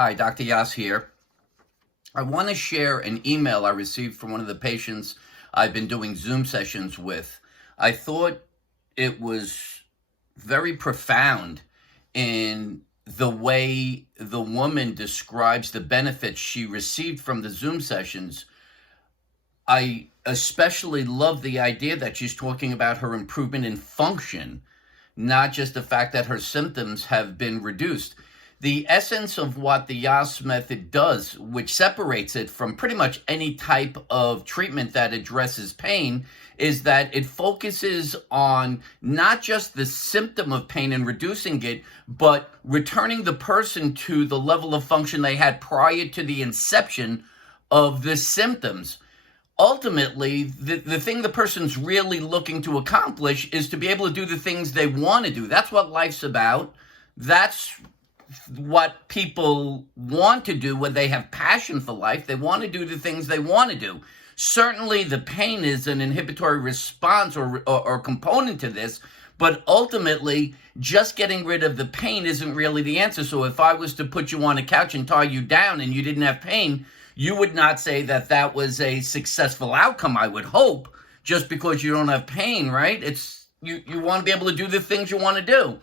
Hi, Dr. Yass here. I want to share an email I received from one of the patients I've been doing Zoom sessions with. I thought it was very profound in the way the woman describes the benefits she received from the Zoom sessions. I especially love the idea that she's talking about her improvement in function, not just the fact that her symptoms have been reduced. The essence of what the YASS method does, which separates it from pretty much any type of treatment that addresses pain, is that it focuses on not just the symptom of pain and reducing it, but returning the person to the level of function they had prior to the inception of the symptoms. Ultimately, the thing the person's really looking to accomplish is to be able to do the things they want to do. That's what life's about. That's what people want to do when they have passion for life. They want to do the things they want to do. Certainly, the pain is an inhibitory response or component to this, but ultimately, just getting rid of the pain isn't really the answer. So if I was to put you on a couch and tie you down and you didn't have pain, you would not say that that was a successful outcome, I would hope, just because you don't have pain, right? You want to be able to do the things you want to do.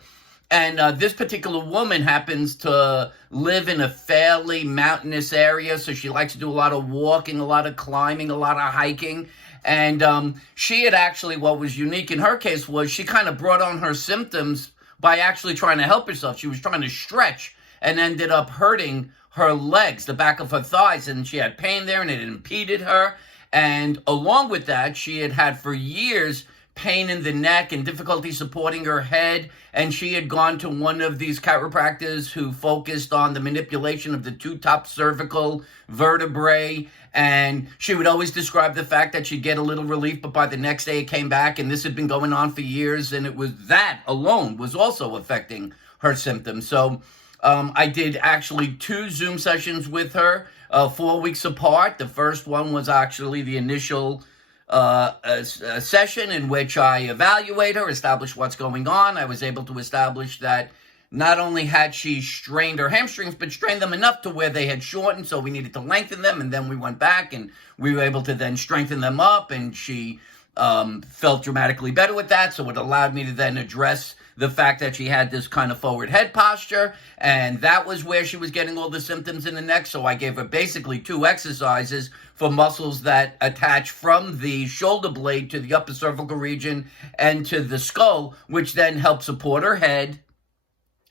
And this particular woman happens to live in a fairly mountainous area, so she likes to do a lot of walking, a lot of climbing, a lot of hiking. And she had actually, what was unique in her case was she kind of brought on her symptoms by actually trying to help herself. She was trying to stretch and ended up hurting her legs, the back of her thighs, and she had pain there and it impeded her. And along with that, she had had for years pain in the neck and difficulty supporting her head, and she had gone to one of these chiropractors who focused on the manipulation of the two top cervical vertebrae, and she would always describe the fact that she'd get a little relief, but by the next day it came back, and this had been going on for years, and it was that alone was also affecting her symptoms. So I did actually 2 Zoom sessions with her, 4 weeks apart. The first one was actually the initial a session in which I evaluate her, establish what's going on. I was able to establish that not only had she strained her hamstrings, but strained them enough to where they had shortened, so we needed to lengthen them, and then we went back and we were able to then strengthen them up, and she felt dramatically better with that, so it allowed me to then address the fact that she had this kind of forward head posture, and that was where she was getting all the symptoms in the neck. So I gave her basically 2 exercises for muscles that attach from the shoulder blade to the upper cervical region and to the skull, which then helped support her head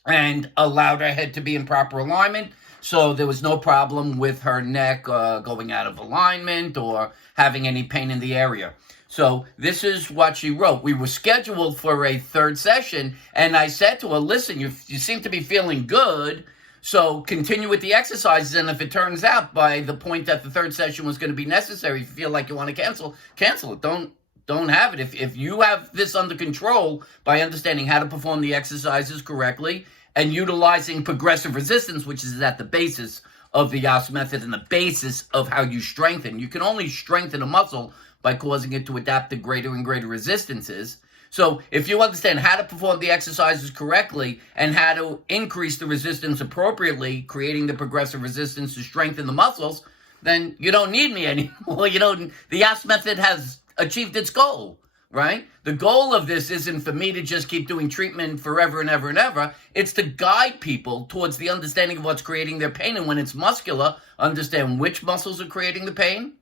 and allowed her head to be in proper alignment. So there was no problem with her neck going out of alignment or having any pain in the area. So this is what she wrote. We were scheduled for a 3rd session, and I said to her, listen, you seem to be feeling good, so continue with the exercises, and if it turns out by the point that the 3rd session was going to be necessary, if you feel like you want to cancel it. Don't have it. If you have this under control by understanding how to perform the exercises correctly and utilizing progressive resistance, which is at the basis of the YASS method and the basis of how you strengthen. You can only strengthen a muscle by causing it to adapt to greater and greater resistances. So if you understand how to perform the exercises correctly and how to increase the resistance appropriately, creating the progressive resistance to strengthen the muscles, then you don't need me anymore. The YASS method has achieved its goal, right? The goal of this isn't for me to just keep doing treatment forever and ever and ever. It's to guide people towards the understanding of what's creating their pain. And when it's muscular, understand which muscles are creating the pain,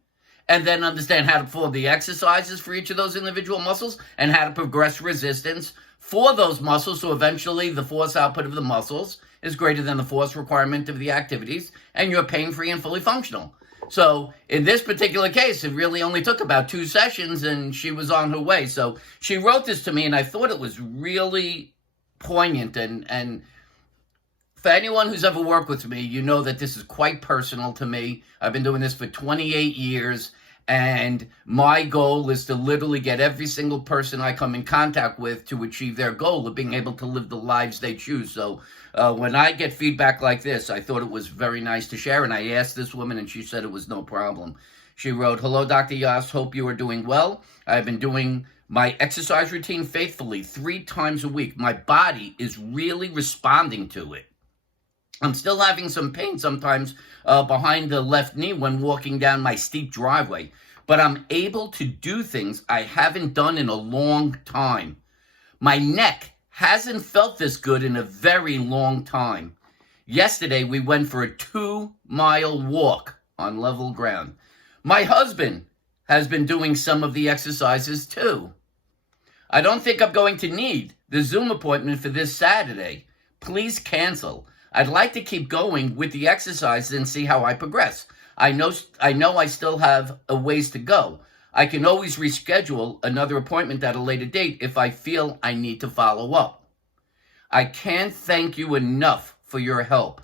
and then understand how to perform the exercises for each of those individual muscles and how to progress resistance for those muscles, so eventually the force output of the muscles is greater than the force requirement of the activities, and you're pain-free and fully functional. So in this particular case, it really only took about 2 sessions, and she was on her way. So she wrote this to me, and I thought it was really poignant, and for anyone who's ever worked with me, you know that this is quite personal to me. I've been doing this for 28 years, and my goal is to literally get every single person I come in contact with to achieve their goal of being able to live the lives they choose. So when I get feedback like this, I thought it was very nice to share, and I asked this woman, and she said it was no problem. She wrote, "Hello, Dr. Yass. Hope you are doing well. I've been doing my exercise routine faithfully 3 times a week. My body is really responding to it. I'm still having some pain sometimes behind the left knee when walking down my steep driveway, but I'm able to do things I haven't done in a long time. My neck hasn't felt this good in a very long time. Yesterday, we went for a 2-mile walk on level ground. My husband has been doing some of the exercises too. I don't think I'm going to need the Zoom appointment for this Saturday. Please cancel. I'd like to keep going with the exercises and see how I progress. I know I still have a ways to go. I can always reschedule another appointment at a later date if I feel I need to follow up. I can't thank you enough for your help.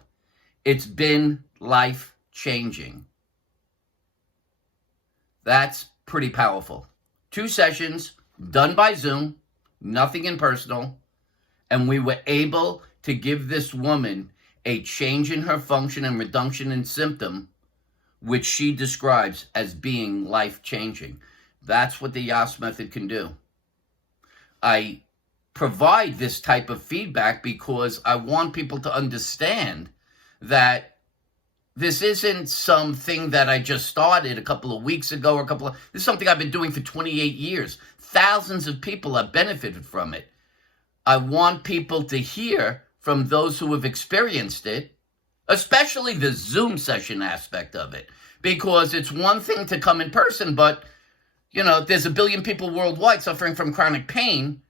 It's been life-changing. That's pretty powerful. 2 sessions done by Zoom, nothing impersonal, and we were able to give this woman a change in her function and reduction in symptom, which she describes as being life-changing. That's what the YASS method can do. I provide this type of feedback because I want people to understand that this isn't something that I just started a couple of weeks ago or this is something I've been doing for 28 years. Thousands of people have benefited from it. I want people to hear from those who have experienced it, especially the Zoom session aspect of it, because it's one thing to come in person, but, there's 1 billion people worldwide suffering from chronic pain,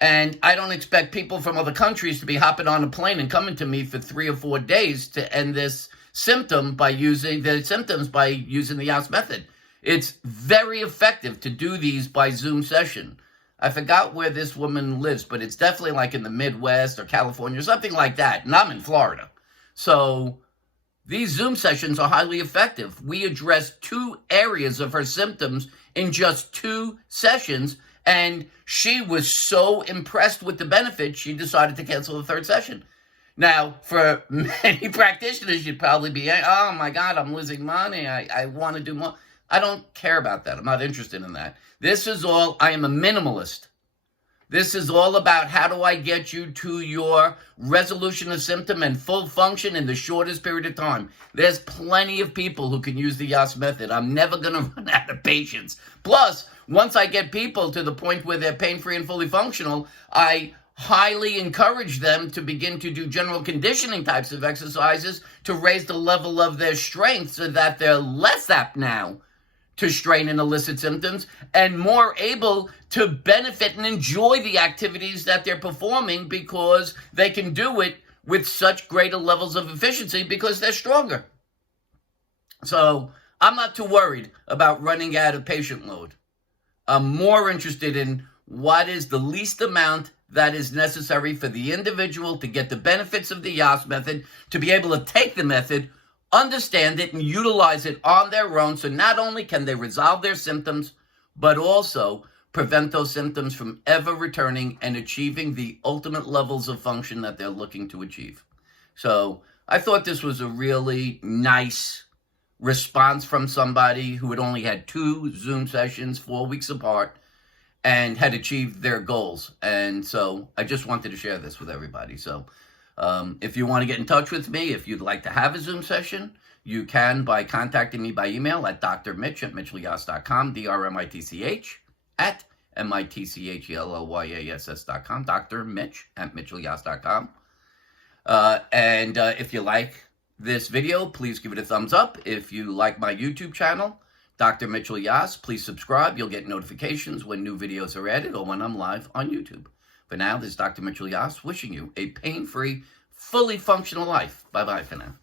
and I don't expect people from other countries to be hopping on a plane and coming to me for 3 or 4 days to end this symptom by using the YASS method. It's very effective to do these by Zoom session. I forgot where this woman lives, but it's definitely like in the Midwest or California or something like that. And I'm in Florida. So these Zoom sessions are highly effective. We addressed 2 areas of her symptoms in just 2 sessions. And she was so impressed with the benefit, she decided to cancel the 3rd session. Now, for many practitioners, you'd probably be, oh my God, I'm losing money. I want to do more. I don't care about that. I'm not interested in that. I am a minimalist. This is all about how do I get you to your resolution of symptom and full function in the shortest period of time. There's plenty of people who can use the YASS method. I'm never going to run out of patients. Plus, once I get people to the point where they're pain-free and fully functional, I highly encourage them to begin to do general conditioning types of exercises to raise the level of their strength so that they're less apt now to strain and elicit symptoms and more able to benefit and enjoy the activities that they're performing because they can do it with such greater levels of efficiency because they're stronger. So I'm not too worried about running out of patient load. I'm more interested in what is the least amount that is necessary for the individual to get the benefits of the YASS method, to be able to take the method, understand it, and utilize it on their own, so not only can they resolve their symptoms, but also prevent those symptoms from ever returning and achieving the ultimate levels of function that they're looking to achieve. So I thought this was a really nice response from somebody who had only had 2 Zoom sessions 4 weeks apart and had achieved their goals. And so I just wanted to share this with everybody. So if you want to get in touch with me, if you'd like to have a Zoom session, you can by contacting me by email at drmitch@mitchellyass.com, drmitch@mitchellyass.com, drmitch@mitchellyass.com. And if you like this video, please give it a thumbs up. If you like my YouTube channel, Dr. Mitchell Yass, please subscribe. You'll get notifications when new videos are added or when I'm live on YouTube. For now, this is Dr. Mitchell Yass wishing you a pain-free, fully functional life. Bye-bye for now.